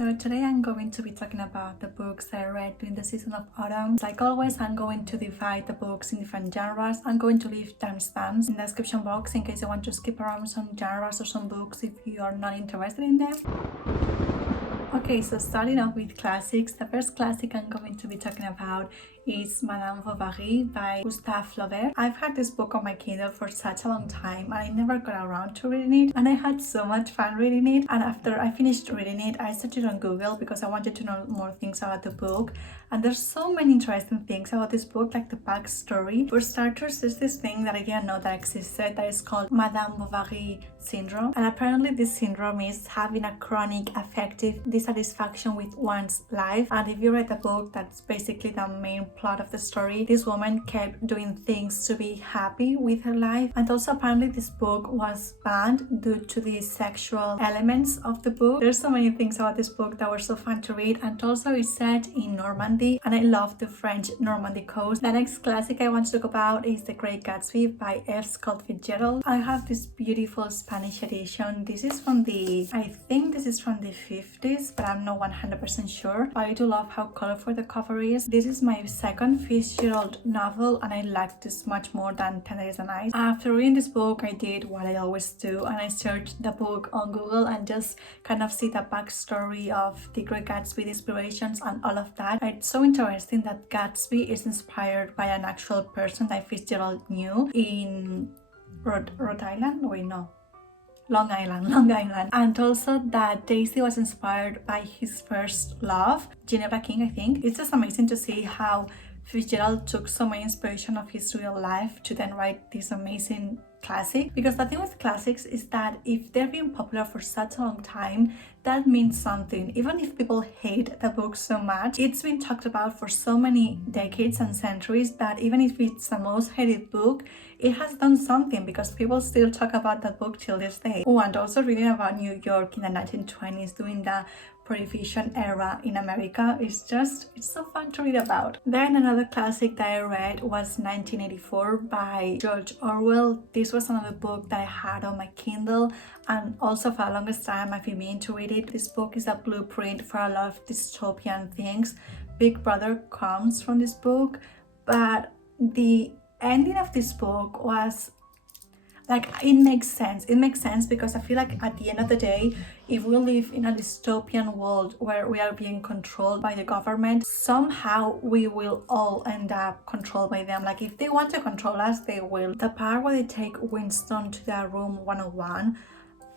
So today I'm going to be talking about the books I read during the season of autumn. Like always, I'm going to divide the books in different genres. I'm going to leave timestamps in the description box in case you want to skip around some genres or some books if you are not interested in them. Okay, so starting off with classics, the first classic I'm going to be talking about is Madame Bovary by Gustave Flaubert. I've had this book on my Kindle for such a long time and I never got around to reading it, and I had so much fun reading it. And after I finished reading it, I searched it on Google because I wanted to know more things about the book, and there's so many interesting things about this book, like the backstory. For starters, there's this thing that I didn't know that existed that is called Madame Bovary syndrome, and apparently this syndrome is having a chronic affective dissatisfaction with one's life. And if you read the book, that's basically the main plot of the story. This woman kept doing things to be happy with her life, and also apparently this book was banned due to the sexual elements of the book. There's so many things about this book that were so fun to read, and also it's set in Normandy, and I love the French Normandy coast. The next classic I want to talk about is The Great Gatsby by Fitzgerald. I have this beautiful Spanish edition. This is from I think this is from the 50s, but I'm not 100% sure. But I do love how colorful the cover is. This is my second Fitzgerald novel, and I like this much more than 10 Days a Night. After reading this book, I did what I always do, and I searched the book on Google and just kind of see the backstory of The Great Gatsby, the inspirations and all of that. It's so interesting that Gatsby is inspired by an actual person that Fitzgerald knew in Rhode Island? Wait, no. Long Island. And also that Daisy was inspired by his first love, Ginevra King, I think. It's just amazing to see how Fitzgerald took so much inspiration of his real life to then write this amazing classic. Because the thing with classics is that if they're being popular for such a long time, that means something. Even if people hate the book so much, it's been talked about for so many decades and centuries that even if it's the most hated book, it has done something because people still talk about that book till this day. Oh, and also reading about New York in the 1920s during the Prohibition era in America it's so fun to read about. Then another classic that I read was 1984 by George Orwell. This was another book that I had on my Kindle, and also for the longest time I've been meaning to read it. This book is a blueprint for a lot of dystopian things. Big Brother comes from this book, but the ending of this book was like, it makes sense because I feel like at the end of the day, if we live in a dystopian world where we are being controlled by the government, somehow we will all end up controlled by them. Like if they want to control us, they will. The part where they take Winston to their room 101,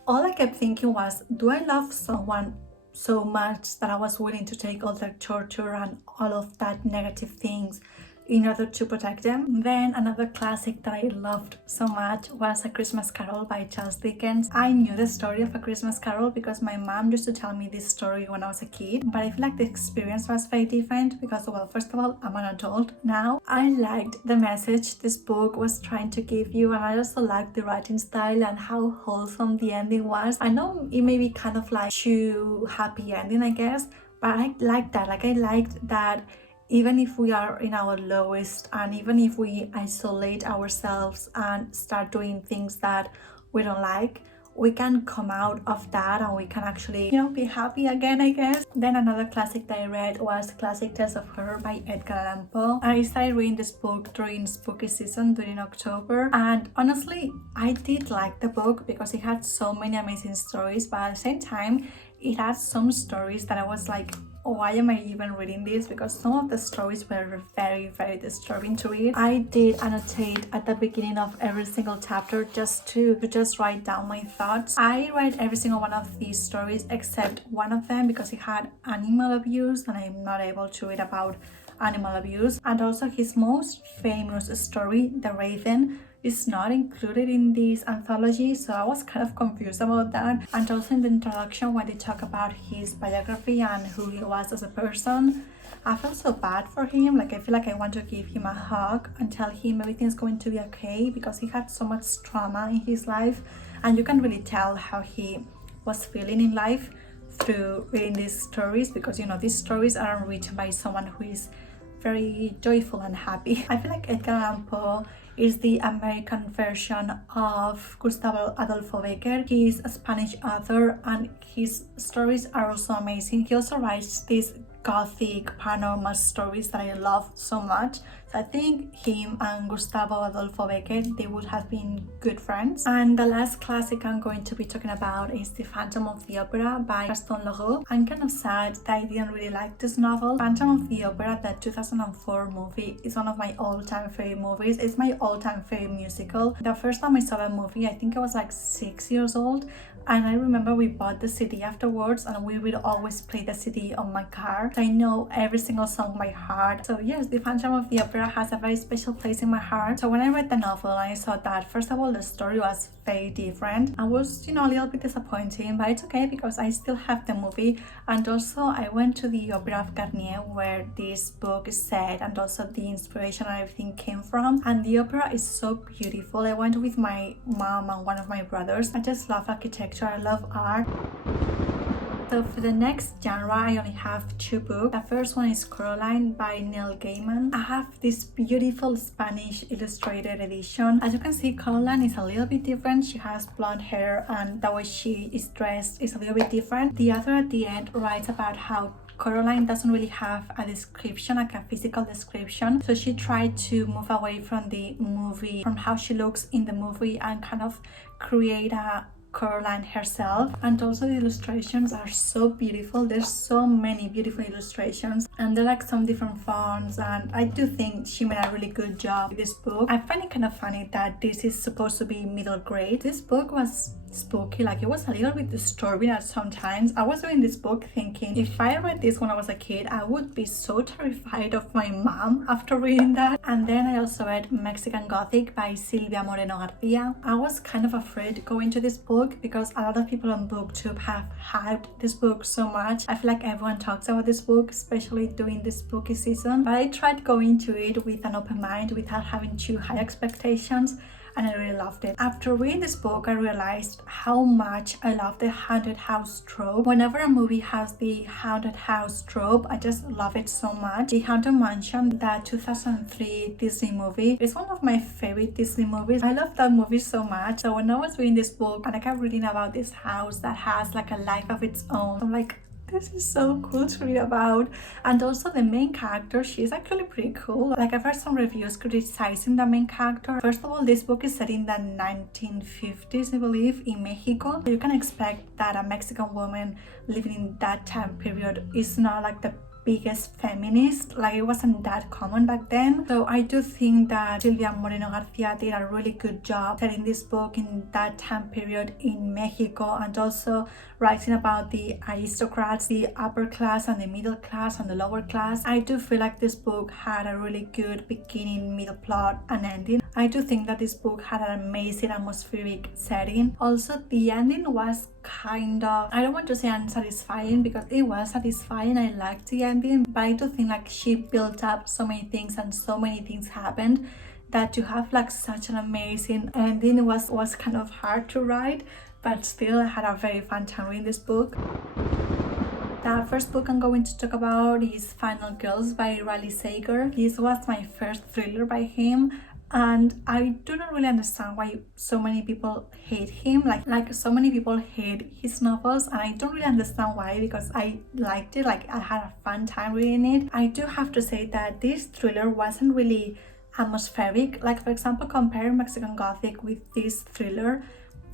all I kept thinking was, do I love someone so much that I was willing to take all the torture and all of that negative things in order to protect them? Then another classic that I loved so much was A Christmas Carol by Charles Dickens. I knew the story of A Christmas Carol because my mom used to tell me this story when I was a kid, but I feel like the experience was very different because, well, first of all, I'm an adult now. I liked the message this book was trying to give you, and I also liked the writing style and how wholesome the ending was. I know it may be kind of like too happy ending, I guess, but I liked that. Like I liked that even if we are in our lowest, and even if we isolate ourselves and start doing things that we don't like, we can come out of that and we can actually, be happy again, I guess. Then another classic that I read was Classic Tales of Horror by Edgar Allan Poe. I started reading this book during spooky season during October, and honestly I did like the book because it had so many amazing stories, but at the same time it had some stories that I was like, why am I even reading this? Because some of the stories were very, very disturbing to read. I did annotate at the beginning of every single chapter just to write down my thoughts. I read every single one of these stories except one of them because it had animal abuse, and I'm not able to read about animal abuse. And also his most famous story, The Raven, is not included in this anthology, so I was kind of confused about that. And also in the introduction when they talk about his biography and who he was as a person, I felt so bad for him. Like I feel like I want to give him a hug and tell him everything's going to be okay because he had so much trauma in his life, and you can really tell how he was feeling in life through reading these stories, because these stories aren't written by someone who is very joyful and happy. I feel like Edgar Allan Poe is the American version of Gustave Adolfo Becker. He is a Spanish author and his stories are also amazing. He also writes these gothic paranormal stories that I love so much. So I think him and Gustavo Adolfo Becker, they would have been good friends. And the last classic I'm going to be talking about is The Phantom of the Opera by Gaston Leroux. I'm kind of sad that I didn't really like this novel. Phantom of the Opera, the 2004 movie, is one of my all-time favorite movies. It's my all-time favorite musical. The first time I saw that movie, I think I was like 6 years old. And I remember we bought the CD afterwards and we would always play the CD on my car. So I know every single song by heart. So yes, The Phantom of the Opera has a very special place in my heart. So when I read the novel, I saw that first of all the story was very different. I was, a little bit disappointing, but it's okay because I still have the movie. And also I went to the Opera of Garnier where this book is set and also the inspiration and everything came from. And the opera is so beautiful. I went with my mom and one of my brothers. I just love architecture. I love art. So for the next genre, I only have 2 books. The first one is Coraline by Neil Gaiman. I have this beautiful Spanish illustrated edition. As you can see, Coraline is a little bit different. She has blonde hair and the way she is dressed is a little bit different. The author at the end writes about how Coraline doesn't really have a description, like a physical description. So she tried to move away from the movie, from how she looks in the movie, and kind of create a Coraline herself. And also the illustrations are so beautiful. There's so many beautiful illustrations and they're like some different fonts, and I do think she made a really good job with this book. I find it kind of funny that this is supposed to be middle grade. This book was spooky, like it was a little bit disturbing at sometimes. I was reading this book thinking if I read this when I was a kid, I would be so terrified of my mom after reading that. And then I also read Mexican Gothic by Silvia Moreno-Garcia. I was kind of afraid going to this book because a lot of people on booktube have hyped this book so much. I feel like everyone talks about this book, especially during the spooky season, but I tried going to it with an open mind without having too high expectations, and I really loved it. After reading this book, I realized how much I love the haunted house trope. Whenever a movie has the haunted house trope, I just love it so much. The Haunted Mansion, that 2003 Disney movie, is one of my favorite Disney movies. I love that movie so much. So when I was reading this book and I kept reading about this house that has like a life of its own, I'm like, this is so cool to read about. And also the main character, she's actually pretty cool. Like I've heard some reviews criticizing the main character. First of all, this book is set in the 1950s, I believe, in Mexico. So you can expect that a Mexican woman living in that time period is not like the biggest feminist, like it wasn't that common back then. So I do think that Silvia Moreno-Garcia did a really good job setting this book in that time period in Mexico, and also writing about the aristocrats, the upper class and the middle class and the lower class. I do feel like this book had a really good beginning, middle plot and ending. I do think that this book had an amazing atmospheric setting. Also, the ending was kind of, I don't want to say unsatisfying because it was satisfying. I liked the ending, but I do think like she built up so many things and so many things happened that to have like such an amazing ending was kind of hard to write, but still I had a very fun time reading this book. The first book I'm going to talk about is Final Girls by Riley Sager. This was my first thriller by him, and I do not really understand why so many people hate him. Like so many people hate his novels, and I don't really understand why, because I liked it. Like I had a fun time reading it. I do have to say that this thriller wasn't really atmospheric. Like for example, comparing Mexican Gothic with this thriller,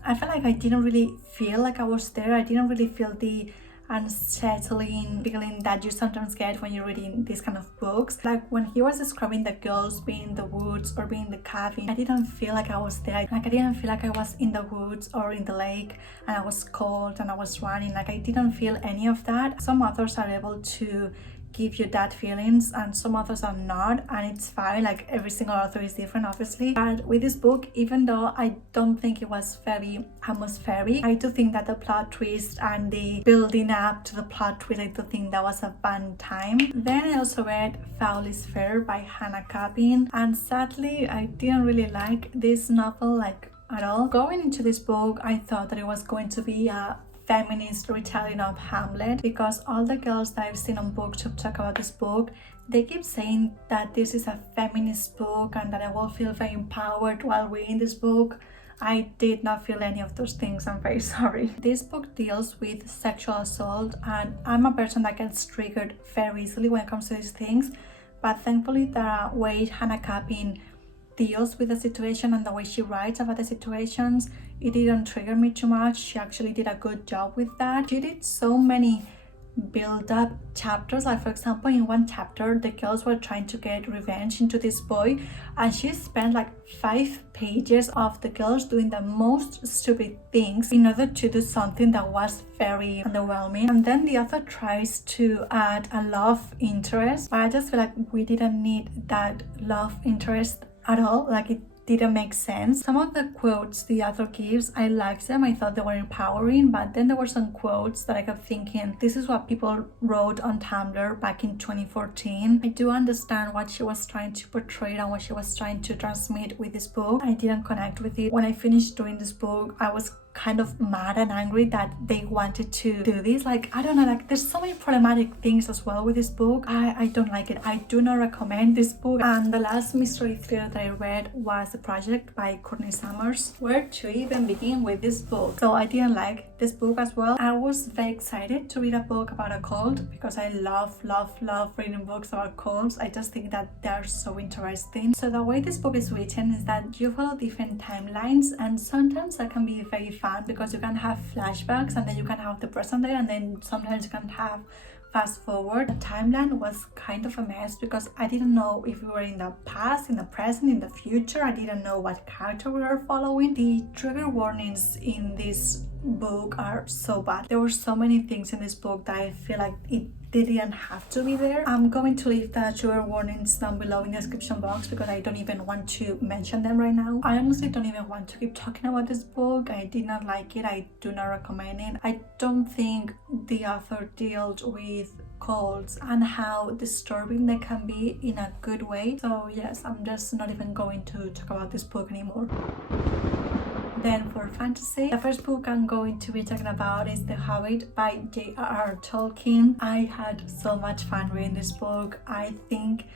I felt like I didn't really feel like I was there. I didn't really feel the unsettling feeling that you sometimes get when you're reading these kind of books. Like when he was describing the girls being in the woods or being in the cabin, I didn't feel like I was there. Like I didn't feel like I was in the woods or in the lake and I was cold and I was running. Like I didn't feel any of that. Some authors are able to give you that feelings and some authors are not, and it's fine. Like every single author is different, obviously. But with this book, even though I don't think it was very atmospheric, I do think that the plot twist and the building up to the plot twist, I do think that was a fun time. Then I also read Foul is Fair by Hannah Capin, and sadly I didn't really like this novel like at all. Going into this book, I thought that it was going to be a feminist retelling of Hamlet, because all the girls that I've seen on booktube talk about this book, they keep saying that this is a feminist book and that I will feel very empowered while reading this book. I did not feel any of those things, I'm very sorry. This book deals with sexual assault, and I'm a person that gets triggered very easily when it comes to these things, but thankfully the way Hannah Capin deals with the situation and the way she writes about the situations, it didn't trigger me too much. She actually did a good job with that. She did so many build-up chapters, like for example in one chapter the girls were trying to get revenge into this boy, and she spent like 5 pages of the girls doing the most stupid things in order to do something that was very underwhelming. And then the author tries to add a love interest, but I just feel like we didn't need that love interest at all. Like, it didn't make sense. Some of the quotes the author gives, I liked them. I thought they were empowering, but then there were some quotes that I kept thinking, this is what people wrote on Tumblr back in 2014. I do understand what she was trying to portray and what she was trying to transmit with this book. I didn't connect with it. When I finished doing this book, I was kind of mad and angry that they wanted to do this. Like, I don't know, like there's so many problematic things as well with this book. I don't like it. I do not recommend this book. And the last mystery thriller that I read was The Project by Courtney. Where to even begin with this book? So I didn't like this book as well. I was very excited to read a book about a cult because I love reading books about cults. I just think that they're so interesting. So the way this book is written is that you follow different timelines, and sometimes that can be very fun because you can have flashbacks and then you can have the present day, and then sometimes you can have fast forward. The timeline was kind of a mess because I didn't know if we were in the past, in the present, in the future. I didn't know what character we were following. The trigger warnings in this book are so bad. There were so many things in this book that I feel like it didn't have to be there. I'm going to leave the trigger warnings down below in the description box because I don't even want to mention them right now. I honestly don't even want to keep talking about this book. I did not like it. I do not recommend it. I don't think the author dealt with cults and how disturbing they can be in a good way. So yes, I'm just not even going to talk about this book anymore. Then for fantasy, the first book I'm going to be talking about is The Hobbit by J.R.R. Tolkien. I had so much fun reading this book. I think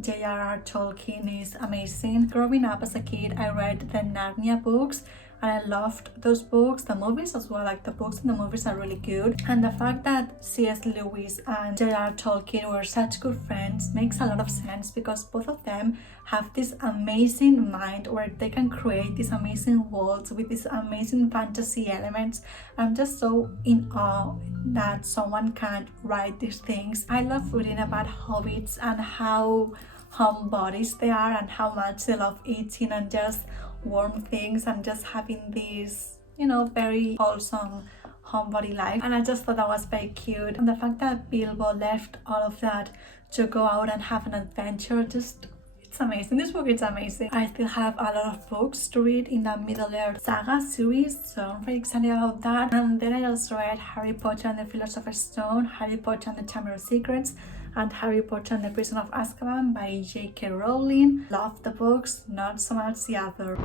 J.R.R. Tolkien is amazing. Growing up as a kid, I read the Narnia books and I loved those books. The movies as well, like the books and the movies are really good. And the fact that C.S. Lewis and J.R.R. Tolkien were such good friends makes a lot of sense because both of them have this amazing mind where they can create these amazing worlds with these amazing fantasy elements. I'm just so in awe that someone can write these things. I love reading about hobbits and how homebodies they are and how much they love eating and just warm things and just having this, you know, very wholesome homebody life. And I just thought that was very cute. And the fact that Bilbo left all of that to go out and have an adventure, just it's amazing. This book is amazing. I still have a lot of books to read in the Middle-earth saga series, so I'm very excited about that. And then I also read Harry Potter and the Philosopher's Stone, Harry Potter and the Chamber of Secrets, and Harry Potter and the Prison of Azkaban by J.K. Rowling. Love the books, not so much the other.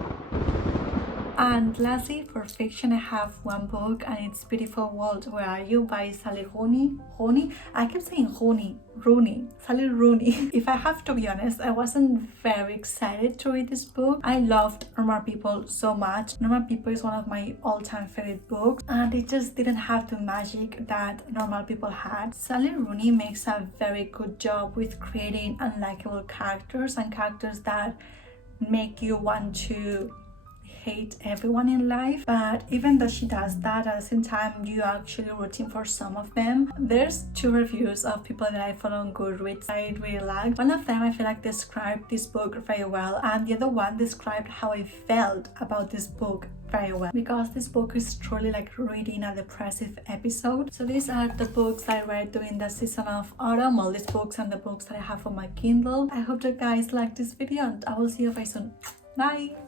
And lastly, for fiction, I have one book and it's Beautiful World, Where Are You by Sally Rooney. I kept saying Rooney. Sally Rooney. If I have to be honest, I wasn't very excited to read this book. I loved Normal People so much. Normal People is one of my all-time favorite books and it just didn't have the magic that Normal People had. Sally Rooney makes a very good job with creating unlikable characters and characters that make you want to hate everyone in life, but even though she does that, at the same time you are actually rooting for some of them. There's 2 reviews of people that I follow on Goodreads I really liked. One of them I feel like described this book very well, and the other one described how I felt about this book very well, because this book is truly like reading a depressive episode. So these are the books I read during the season of autumn, all these books and the books that I have on my Kindle. I hope you guys like this video and I will see you very soon. Bye!